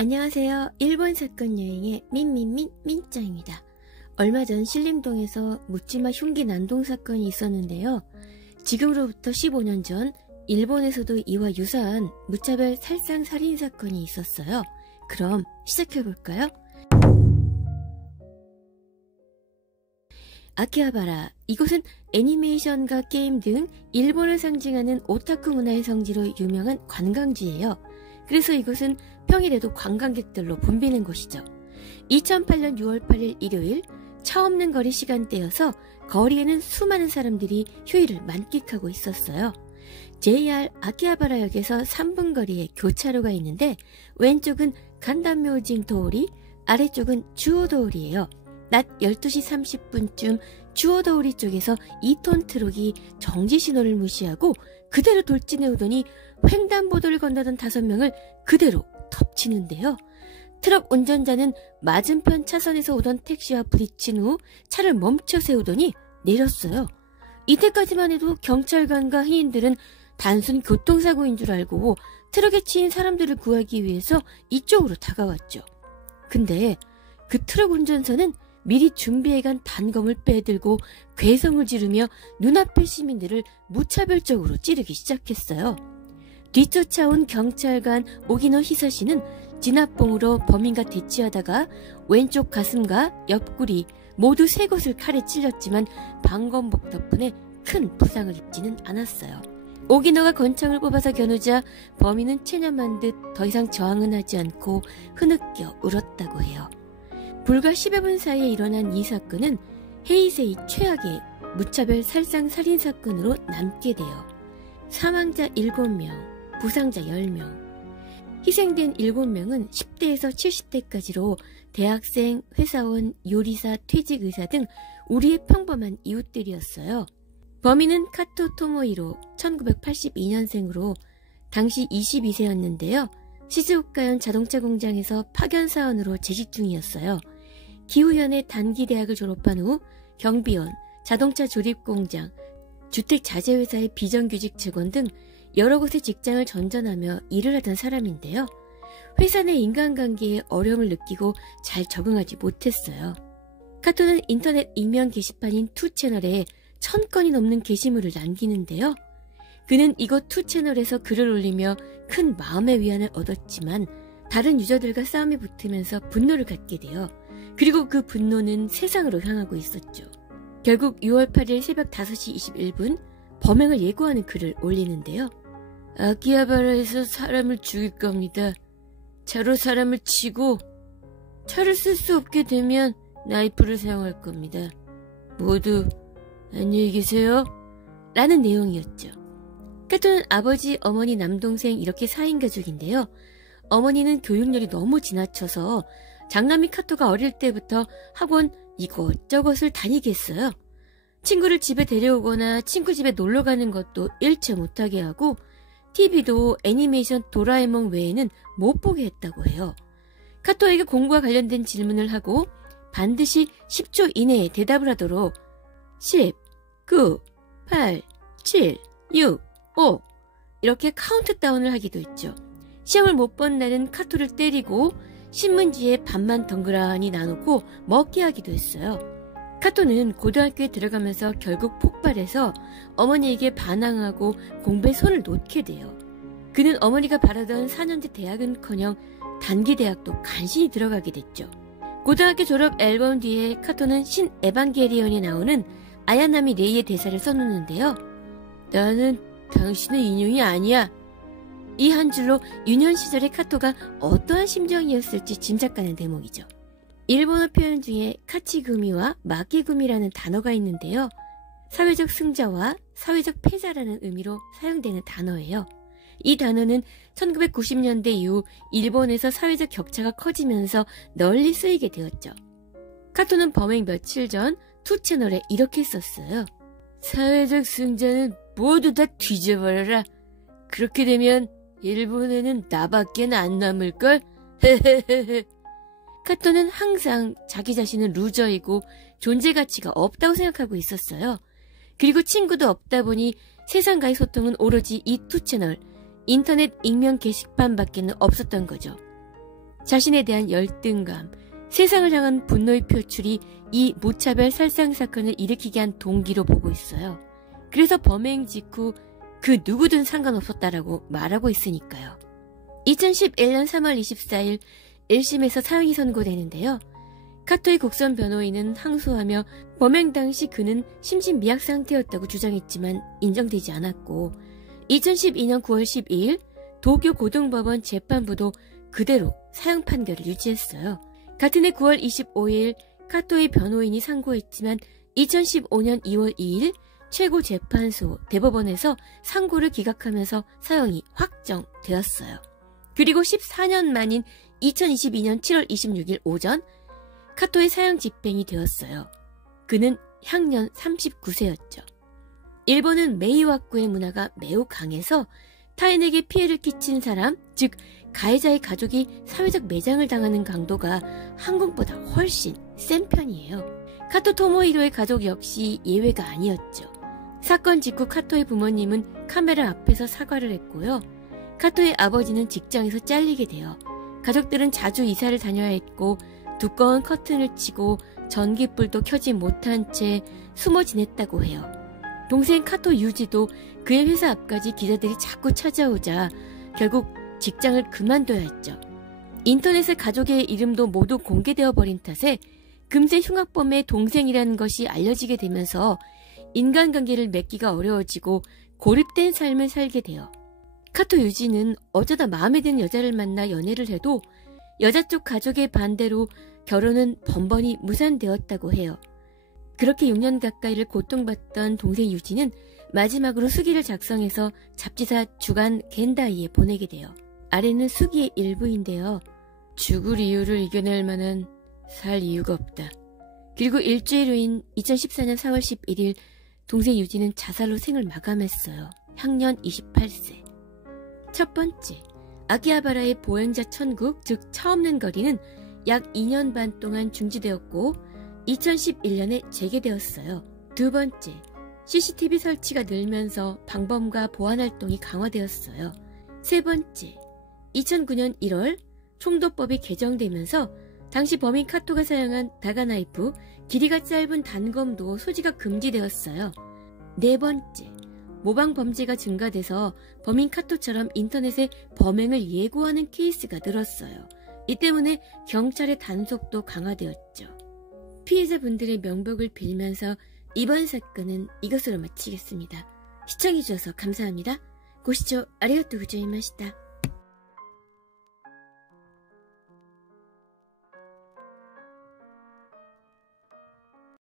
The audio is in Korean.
안녕하세요. 일본 사건 여행의 민짱입니다. 얼마 전 신림동에서 묻지마 흉기 난동 사건이 있었는데요. 지금으로부터 15년 전 일본에서도 이와 유사한 무차별 살상 살인 사건이 있었어요. 그럼 시작해볼까요? 아키하바라, 이곳은 애니메이션과 게임 등 일본을 상징하는 오타쿠 문화의 성지로 유명한 관광지예요. 그래서 이곳은 평일에도 관광객들로 붐비는 곳이죠. 2008년 6월 8일 일요일, 차 없는 거리 시간대여서 거리에는 수많은 사람들이 휴일을 만끽하고 있었어요. JR 아키하바라역에서 3분 거리에 교차로가 있는데 왼쪽은 간단묘징 도우리, 아래쪽은 주오도우리예요. 낮 12시 30분쯤 주오도우리 쪽에서 2톤 트럭이 정지 신호를 무시하고 그대로 돌진해오더니 횡단보도를 건너던 5명을 그대로 덮치는데요. 트럭 운전자는 맞은편 차선에서 오던 택시와 부딪힌 후 차를 멈춰 세우더니 내렸어요. 이때까지만 해도 경찰관과 행인들은 단순 교통사고인 줄 알고 트럭에 치인 사람들을 구하기 위해서 이쪽으로 다가왔죠. 근데 그 트럭 운전사는 미리 준비해간 단검을 빼들고 괴성을 지르며 눈앞의 시민들을 무차별적으로 찌르기 시작했어요. 뒤쫓아온 경찰관 오기노 히사시는 진압봉으로 범인과 대치하다가 왼쪽 가슴과 옆구리 모두 3곳을 칼에 찔렸지만 방검복 덕분에 큰 부상을 입지는 않았어요. 오기노가 권총을 뽑아서 겨누자 범인은 체념한 듯 더 이상 저항은 하지 않고 흐느껴 울었다고 해요. 불과 10여 분 사이에 일어난 이 사건은 헤이세이 최악의 무차별 살상 살인 사건으로 남게 돼요. 사망자 7명, 부상자 10명. 희생된 7명은 10대에서 70대까지로 대학생, 회사원, 요리사, 퇴직의사 등 우리의 평범한 이웃들이었어요. 범인은 카토 토모히로 1982년생으로 당시 22세였는데요. 시즈오카현 자동차 공장에서 파견사원으로 재직 중이었어요. 기후현의 단기 대학을 졸업한 후 경비원, 자동차 조립 공장, 주택자재회사의 비정규직 직원 등 여러 곳의 직장을 전전하며 일을 하던 사람인데요. 회사 내 인간관계에 어려움을 느끼고 잘 적응하지 못했어요. 카토는 인터넷 익명 게시판인 투채널에 1000건이 넘는 게시물을 남기는데요. 그는 이곳 투채널에서 글을 올리며 큰 마음의 위안을 얻었지만 다른 유저들과 싸움이 붙으면서 분노를 갖게 돼요. 그리고 그 분노는 세상으로 향하고 있었죠. 결국 6월 8일 새벽 5시 21분 범행을 예고하는 글을 올리는데요. 아키하바라에서 사람을 죽일 겁니다. 차로 사람을 치고 차를 쓸 수 없게 되면 나이프를 사용할 겁니다. 모두 안녕히 계세요. 라는 내용이었죠. 카토는 아버지, 어머니, 남동생 이렇게 4인 가족인데요. 어머니는 교육열이 너무 지나쳐서 장남이 카토가 어릴 때부터 학원 이곳저곳을 다니게 했어요. 친구를 집에 데려오거나 친구 집에 놀러 가는 것도 일체 못하게 하고 TV도 애니메이션 도라에몽 외에는 못 보게 했다고 해요. 카토에게 공부와 관련된 질문을 하고 반드시 10초 이내에 대답을 하도록 10, 9, 8, 7, 6, 5 이렇게 카운트다운을 하기도 했죠. 시험을 못 본 날은 카토를 때리고 신문지에 밥만 덩그라니 나누고 먹게 하기도 했어요. 카토는 고등학교에 들어가면서 결국 폭발해서 어머니에게 반항하고 공부에 손을 놓게 돼요. 그는 어머니가 바라던 4년제 대학은커녕 단기 대학도 간신히 들어가게 됐죠. 고등학교 졸업 앨범 뒤에 카토는 신 에반게리온에 나오는 아야나미 레이의 대사를 써놓는데요. 나는 당신의 인형이 아니야. 이 한 줄로 유년 시절의 카토가 어떠한 심정이었을지 짐작가는 대목이죠. 일본어 표현 중에 카치구미와 마키구미라는 단어가 있는데요. 사회적 승자와 사회적 패자라는 의미로 사용되는 단어예요. 이 단어는 1990년대 이후 일본에서 사회적 격차가 커지면서 널리 쓰이게 되었죠. 카토는 범행 며칠 전 투채널에 이렇게 썼어요. 사회적 승자는 모두 다 뒤져버려라. 그렇게 되면 일본에는 나밖에 안 남을걸? 헤헤헤헤. 카토는 항상 자기 자신은 루저이고 존재 가치가 없다고 생각하고 있었어요. 그리고 친구도 없다 보니 세상과의 소통은 오로지 이 투채널, 인터넷 익명 게시판밖에는 없었던 거죠. 자신에 대한 열등감, 세상을 향한 분노의 표출이 이 무차별 살상 사건을 일으키게 한 동기로 보고 있어요. 그래서 범행 직후 그 누구든 상관없었다라고 말하고 있으니까요. 2011년 3월 24일 1심에서 사형이 선고되는데요. 카토의 국선 변호인은 항소하며 범행 당시 그는 심신미약 상태였다고 주장했지만 인정되지 않았고 2012년 9월 12일 도쿄 고등법원 재판부도 그대로 사형 판결을 유지했어요. 같은 해 9월 25일 카토의 변호인이 상고했지만 2015년 2월 2일 최고재판소 대법원에서 상고를 기각하면서 사형이 확정되었어요. 그리고 14년 만인 2022년 7월 26일 오전 카토의 사형 집행이 되었어요. 그는 향년 39세였죠. 일본은 메이와쿠의 문화가 매우 강해서 타인에게 피해를 끼친 사람, 즉 가해자의 가족이 사회적 매장을 당하는 강도가 한국보다 훨씬 센 편이에요. 카토 토모히로의 가족 역시 예외가 아니었죠. 사건 직후 카토의 부모님은 카메라 앞에서 사과를 했고요. 카토의 아버지는 직장에서 잘리게 되어 가족들은 자주 이사를 다녀야 했고 두꺼운 커튼을 치고 전기불도 켜지 못한 채 숨어 지냈다고 해요. 동생 카토 유지도 그의 회사 앞까지 기자들이 자꾸 찾아오자 결국 직장을 그만둬야 했죠. 인터넷에 가족의 이름도 모두 공개되어 버린 탓에 금세 흉악범의 동생이라는 것이 알려지게 되면서 인간관계를 맺기가 어려워지고 고립된 삶을 살게 돼요. 카토 유지는 어쩌다 마음에 드는 여자를 만나 연애를 해도 여자 쪽 가족의 반대로 결혼은 번번이 무산되었다고 해요. 그렇게 6년 가까이를 고통받던 동생 유지는 마지막으로 수기를 작성해서 잡지사 주간 겐다이에 보내게 돼요. 아래는 수기의 일부인데요. 죽을 이유를 이겨낼 만한 살 이유가 없다. 그리고 일주일 후인 2014년 4월 11일 동생 유지는 자살로 생을 마감했어요. 향년 28세. 첫 번째, 아키하바라의 보행자 천국, 즉 차 없는 거리는 약 2년 반 동안 중지되었고 2011년에 재개되었어요. 두 번째, CCTV 설치가 늘면서 방범과 보안 활동이 강화되었어요. 세 번째, 2009년 1월 총도법이 개정되면서 당시 범인 카토가 사용한 다가나이프, 길이가 짧은 단검도 소지가 금지되었어요. 네 번째, 모방 범죄가 증가돼서 범인 카토처럼 인터넷에 범행을 예고하는 케이스가 늘었어요. 이 때문에 경찰의 단속도 강화되었죠. 피해자분들의 명복을 빌면서 이번 사건은 이것으로 마치겠습니다. 시청해주셔서 감사합니다. 고시聴 아리가또 고자이마시타.